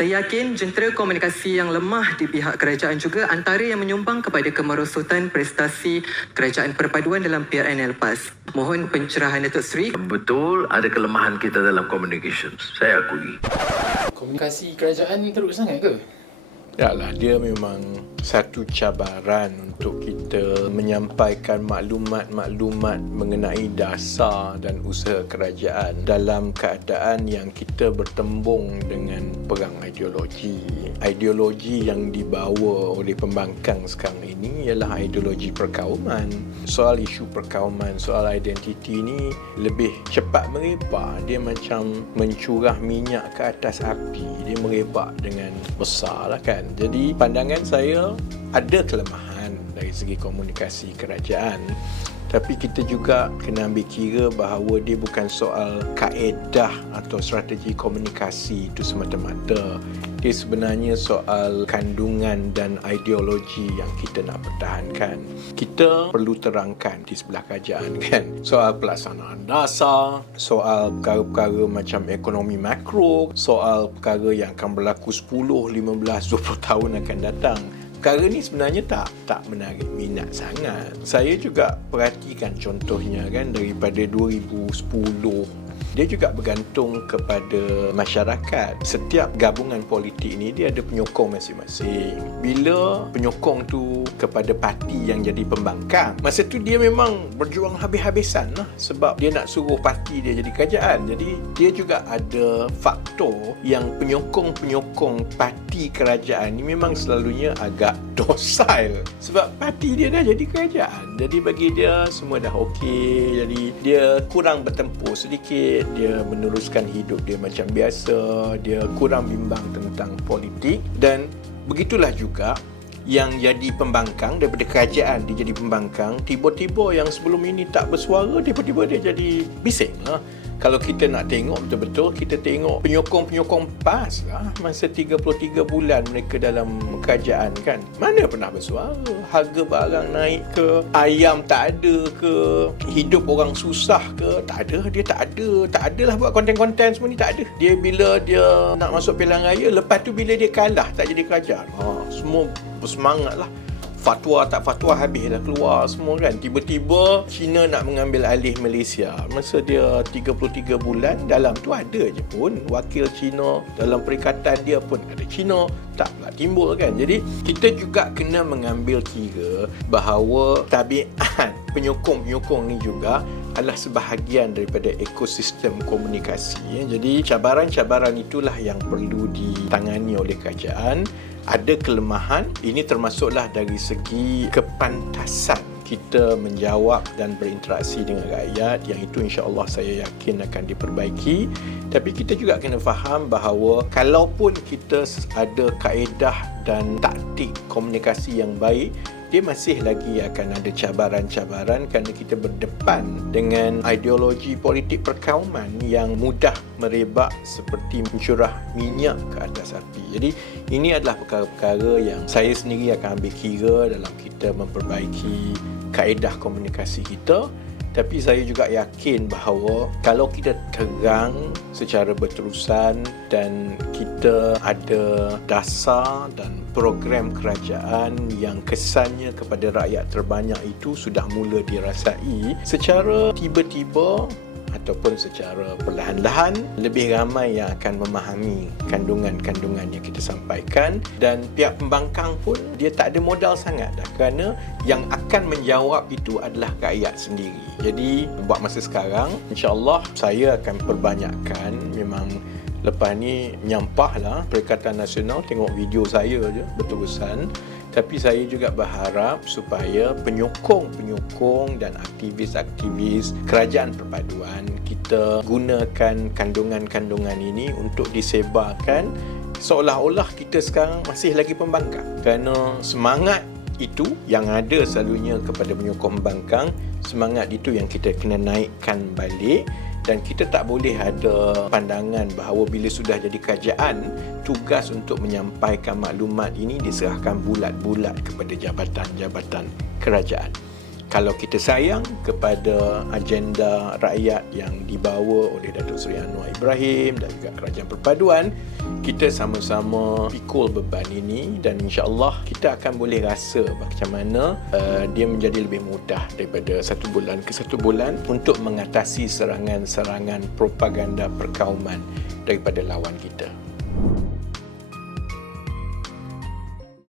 Saya yakin jentera komunikasi yang lemah di pihak kerajaan juga antara yang menyumbang kepada kemerosotan prestasi kerajaan perpaduan dalam PRN lepas. Mohon pencerahan Datuk Seri. Betul ada kelemahan kita dalam communication. Saya akui. Komunikasi kerajaan teruk sangat ke? Taklah, dia memang satu cabaran untuk kita menyampaikan maklumat-maklumat mengenai dasar dan usaha kerajaan dalam keadaan yang kita bertembung dengan perang ideologi. Ideologi yang dibawa oleh pembangkang sekarang ini ialah ideologi perkauman. Soal isu perkauman, soal identiti ni lebih cepat merebak. Dia macam mencurah minyak ke atas api. Dia merebak dengan besar lah kan. Jadi pandangan saya ada kelemahan dari segi komunikasi kerajaan, tapi kita juga kena ambil kira bahawa dia bukan soal kaedah atau strategi komunikasi itu semata-mata. Dia sebenarnya soal kandungan dan ideologi yang kita nak pertahankan. Kita perlu terangkan di sebelah kerajaan kan, soal pelaksanaan dasar, soal perkara-perkara macam ekonomi makro, soal perkara yang akan berlaku 10, 15, 20 tahun akan datang. Perkara ni sebenarnya tak menarik minat sangat. Saya juga perhatikan contohnya kan daripada 2010. Dia juga bergantung kepada masyarakat. Setiap gabungan politik ni dia ada penyokong masing-masing. Bila penyokong tu kepada parti yang jadi pembangkang, masa tu dia memang berjuang habis-habisan lah, sebab dia nak suruh parti dia jadi kerajaan. Jadi dia juga ada faktor yang penyokong-penyokong parti kerajaan ni memang selalunya agak docile, sebab parti dia dah jadi kerajaan. Jadi bagi dia semua dah okey. Jadi dia kurang bertempur sedikit, dia meneruskan hidup dia macam biasa, dia kurang bimbang tentang politik. Dan begitulah juga yang jadi pembangkang daripada kerajaan, dia jadi pembangkang, tiba-tiba yang sebelum ini tak bersuara, tiba-tiba dia jadi bising lah. Kalau kita nak tengok betul-betul, kita tengok penyokong-penyokong PAS lah, masa 33 bulan mereka dalam kerajaan kan, mana pernah bersuara. Harga barang naik ke, ayam tak ada ke, hidup orang susah ke, tak ada. Dia tak ada lah buat konten-konten semua ni, tak ada. Dia bila dia nak masuk pilihan raya, lepas tu bila dia kalah tak jadi kerajaan, semua bersemangat lah. Fatwa tak fatwa habis dah keluar semua kan. Tiba-tiba China nak mengambil alih Malaysia. Masa dia 33 bulan, dalam tu ada je pun wakil China, dalam perikatan dia pun ada China, tak pula timbul kan. Jadi kita juga kena mengambil kira bahawa tabiat penyokong-penyokong ni juga adalah sebahagian daripada ekosistem komunikasi. Jadi cabaran-cabaran itulah yang perlu ditangani oleh kerajaan. Ada kelemahan, ini termasuklah dari segi kepantasan kita menjawab dan berinteraksi dengan rakyat, yang itu insya-Allah saya yakin akan diperbaiki. Tapi kita juga kena faham bahawa kalaupun kita ada kaedah dan taktik komunikasi yang baik, dia masih lagi akan ada cabaran-cabaran kerana kita berdepan dengan ideologi politik perkauman yang mudah merebak seperti mencurah minyak ke atas api. Jadi ini adalah perkara-perkara yang saya sendiri akan ambil kira dalam kita memperbaiki kaedah komunikasi kita. Tapi saya juga yakin bahawa kalau kita terang secara berterusan dan kita ada dasar dan program kerajaan yang kesannya kepada rakyat terbanyak itu sudah mula dirasai, secara tiba-tiba ataupun secara perlahan-lahan lebih ramai yang akan memahami kandungan-kandungan yang kita sampaikan. Dan pihak pembangkang pun dia tak ada modal sangat dah, kerana yang akan menjawab itu adalah rakyat sendiri. Jadi buat masa sekarang, insya-Allah saya akan perbanyakkan, memang lepas ni menyampah lah Perikatan Nasional tengok video saya je berterusan. Tapi saya juga berharap supaya penyokong-penyokong dan aktivis-aktivis kerajaan perpaduan, kita gunakan kandungan-kandungan ini untuk disebarkan seolah-olah kita sekarang masih lagi pembangkang. Kerana semangat itu yang ada selalunya kepada penyokong pembangkang, semangat itu yang kita kena naikkan balik. Dan kita tak boleh ada pandangan bahawa bila sudah jadi kerajaan, tugas untuk menyampaikan maklumat ini diserahkan bulat-bulat kepada jabatan-jabatan kerajaan. Kalau kita sayang kepada agenda rakyat yang dibawa oleh Datuk Seri Anwar Ibrahim dan juga Kerajaan Perpaduan, kita sama-sama pikul beban ini dan insya-Allah kita akan boleh rasa macam mana dia menjadi lebih mudah daripada satu bulan ke satu bulan untuk mengatasi serangan-serangan propaganda perkauman daripada lawan kita.